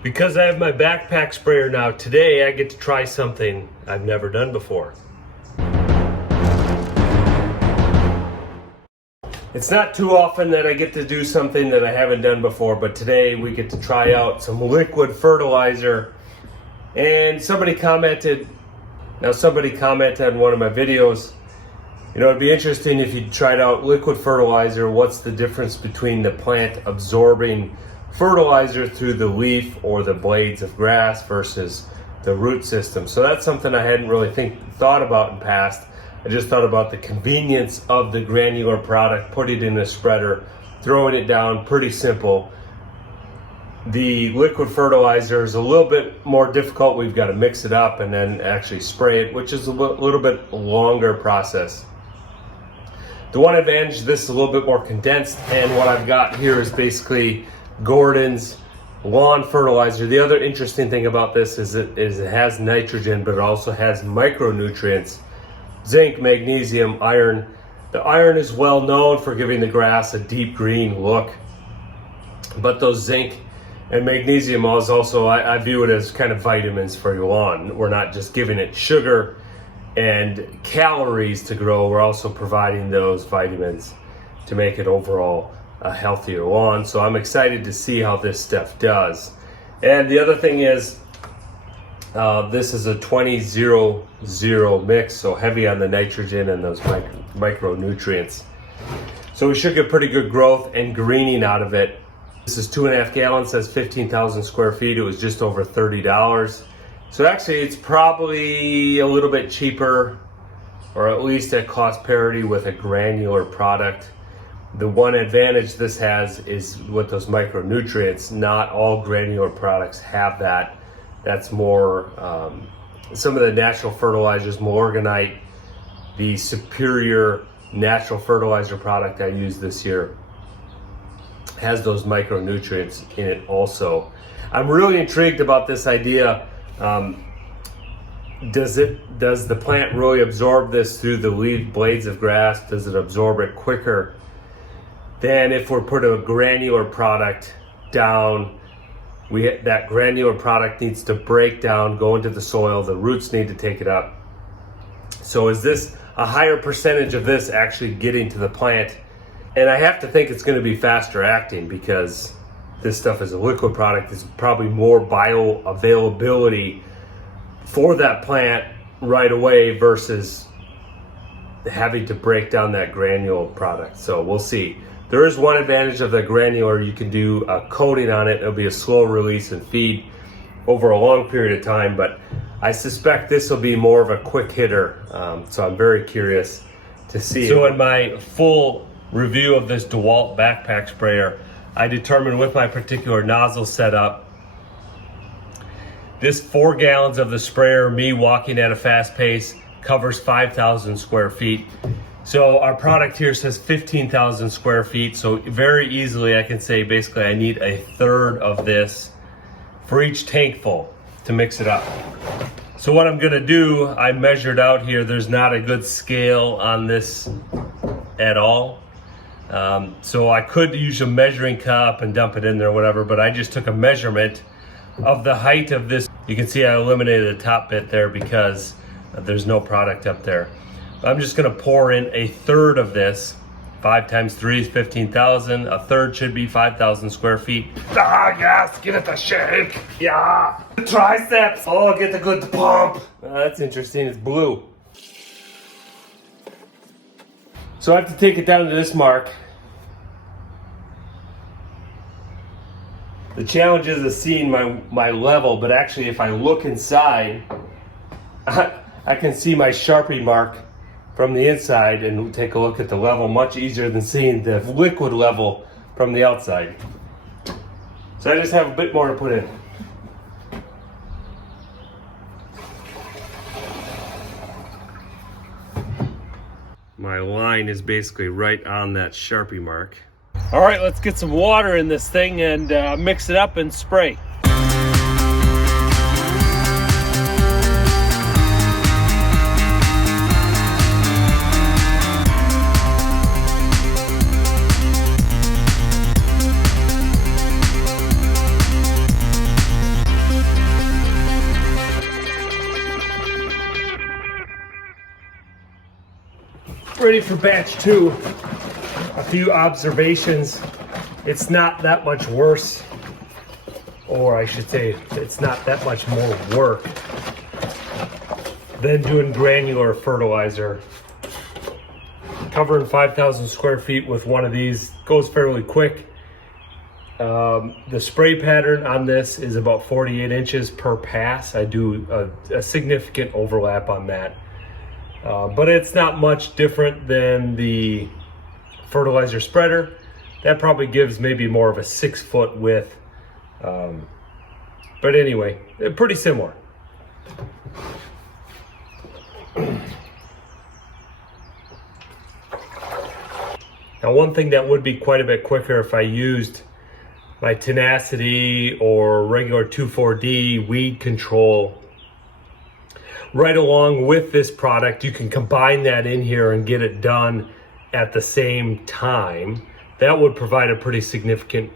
Because I have my backpack sprayer now, today I get to try something I've never done before. It's not too often that I get to do something that I haven't done before, but today we get to try out some liquid fertilizer. And somebody commented on one of my videos, you know, it'd be interesting if you tried out liquid fertilizer. What's the difference between the plant absorbing fertilizer through the leaf or the blades of grass versus the root system? So that's something I hadn't really thought about in the past. I just thought about the convenience of the granular product, put it in a spreader, throwing it down, pretty simple. The liquid fertilizer is a little bit more difficult. We've got to mix it up and then actually spray it, which is a little bit longer process. The one advantage, this is a little bit more condensed, and what I've got here is basically Gordon's lawn fertilizer. The other interesting thing about this is it has nitrogen, but it also has micronutrients, zinc, magnesium, iron. The iron is well known for giving the grass a deep green look, but those zinc and magnesium is also, I view it as kind of vitamins for your lawn. We're not just giving it sugar and calories to grow, we're also providing those vitamins to make it overall a healthier lawn. So I'm excited to see how this stuff does. And the other thing is, this is a 20-0-0 mix, so heavy on the nitrogen and those micronutrients. So we should get pretty good growth and greening out of it. This is 2.5 gallons, says 15,000 square feet. It was just over $30. So actually it's probably a little bit cheaper, or at least at cost parity with a granular product. The one advantage this has is with those micronutrients. Not all granular products have that. That's more, some of the natural fertilizers, Morganite, the superior natural fertilizer product I used this year, has those micronutrients in it also. I'm really intrigued about this idea. Does the plant really absorb this through the leaf blades of grass? Does it absorb it quicker than if we're putting a granular product down? That granular product needs to break down, go into the soil, the roots need to take it up. So is this a higher percentage of this actually getting to the plant? And I have to think it's going to be faster acting, because this stuff is a liquid product. There's probably more bioavailability for that plant right away versus having to break down that granular product. So we'll see. There is one advantage of the granular. You can do a coating on it. It'll be a slow release and feed over a long period of time, but I suspect this will be more of a quick hitter. So I'm very curious to see. So in my full review of this DeWalt backpack sprayer, I determined with my particular nozzle setup, this 4 gallons of the sprayer, me walking at a fast pace, covers 5,000 square feet. So our product here says 15,000 square feet. So very easily I can say basically I need a third of this for each tank full to mix it up. So what I'm gonna do, I measured out here, there's not a good scale on this at all. So I could use a measuring cup and dump it in there or whatever, but I just took a measurement of the height of this. You can see I eliminated the top bit there because there's no product up there. I'm just gonna pour in a third of this. 5 times 3 is 15,000. A third should be 5,000 square feet. Ah, yes, give it a shake. Yeah, triceps. Oh, get the good pump. That's interesting, it's blue. So I have to take it down to this mark. The challenge is seeing my level, but actually if I look inside, I can see my Sharpie mark from the inside and take a look at the level, much easier than seeing the liquid level from the outside. So I just have a bit more to put in. My line is basically right on that Sharpie mark. All right, let's get some water in this thing and mix it up and spray. Ready for batch 2. A few observations. It's not that much worse, or I should say it's not that much more work than doing granular fertilizer. Covering 5,000 square feet with one of these goes fairly quick. The spray pattern on this is about 48 inches per pass. I do a significant overlap on that. But it's not much different than the fertilizer spreader. That probably gives maybe more of a 6-foot width. But anyway, they're pretty similar. Now, one thing that would be quite a bit quicker if I used my Tenacity or regular 2,4-D weed control right along with this product. You can combine that in here and get it done at the same time. That would provide a pretty significant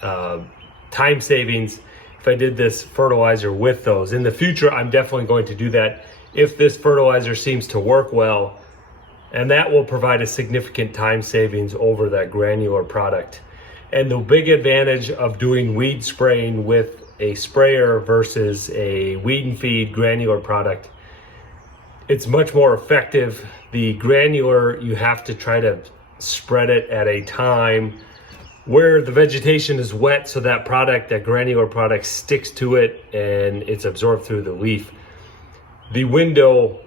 time savings if I did this fertilizer with those. In the future, I'm definitely going to do that if this fertilizer seems to work well, and that will provide a significant time savings over that granular product. And the big advantage of doing weed spraying with a sprayer versus a weed and feed granular product, it's much more effective. The granular, you have to try to spread it at a time where the vegetation is wet, so that product, that granular product, sticks to it and it's absorbed through the leaf. The window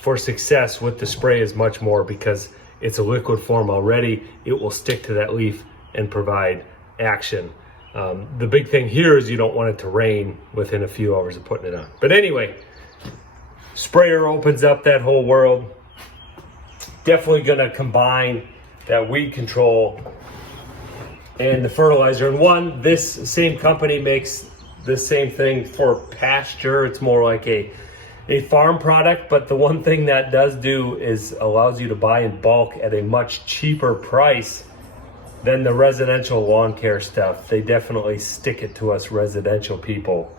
for success with the spray is much more because it's a liquid form already. It will stick to that leaf and provide action. The big thing here is you don't want it to rain within a few hours of putting it on. But anyway, sprayer opens up that whole world. Definitely gonna combine that weed control and the fertilizer in one. This same company makes the same thing for Pasture. It's more like a farm product, but the one thing that does do is allows you to buy in bulk at a much cheaper price than the residential lawn care stuff. They definitely stick it to us residential people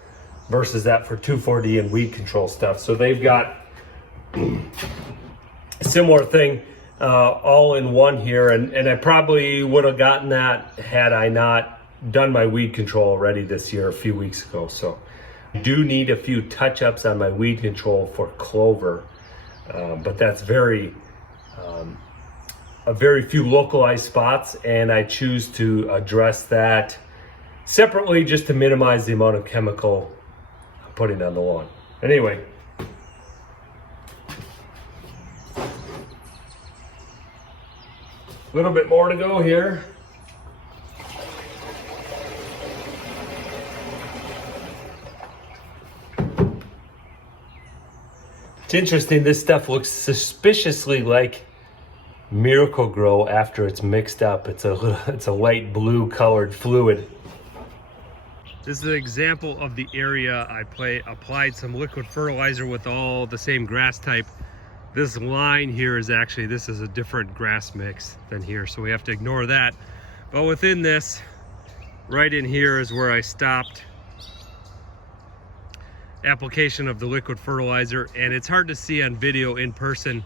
versus that for 2,4-D and weed control stuff. So they've got a similar thing all in one here, and I probably would have gotten that had I not done my weed control already this year a few weeks ago. So I do need a few touch-ups on my weed control for clover, but that's very few localized spots, and I choose to address that separately just to minimize the amount of chemical I'm putting on the lawn. Anyway, a little bit more to go here. It's interesting, this stuff looks suspiciously like Miracle Grow after it's mixed up. It's a light blue colored fluid. This is an example of the area I applied some liquid fertilizer with all the same grass type. This line here is actually, this is a different grass mix than here, so we have to ignore that. But within this, right in here is where I stopped application of the liquid fertilizer, and it's hard to see on video in person.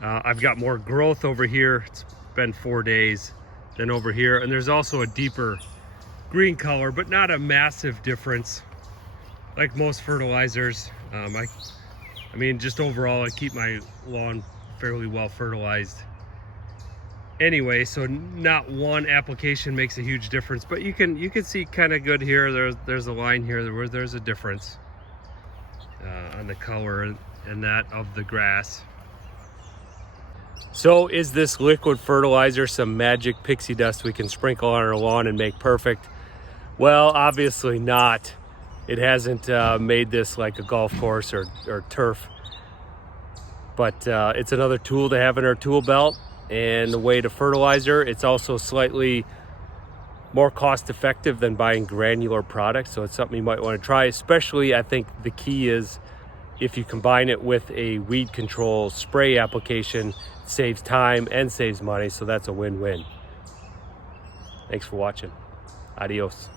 I've got more growth over here. It's been 4 days than over here, and there's also a deeper green color, but not a massive difference like most fertilizers. I mean, just overall, I keep my lawn fairly well fertilized anyway, so not one application makes a huge difference, but you can see kind of good here. There's a line here where there's a difference on the color and that of the grass. So is this liquid fertilizer some magic pixie dust we can sprinkle on our lawn and make perfect? Well, obviously not. It hasn't made this like a golf course or turf, but it's another tool to have in our tool belt. And the way to fertilizer, it's also slightly more cost effective than buying granular products. So it's something you might want to try, especially I think the key is if you combine it with a weed control spray application, it saves time and saves money. So that's a win-win. Thanks for watching. Adios.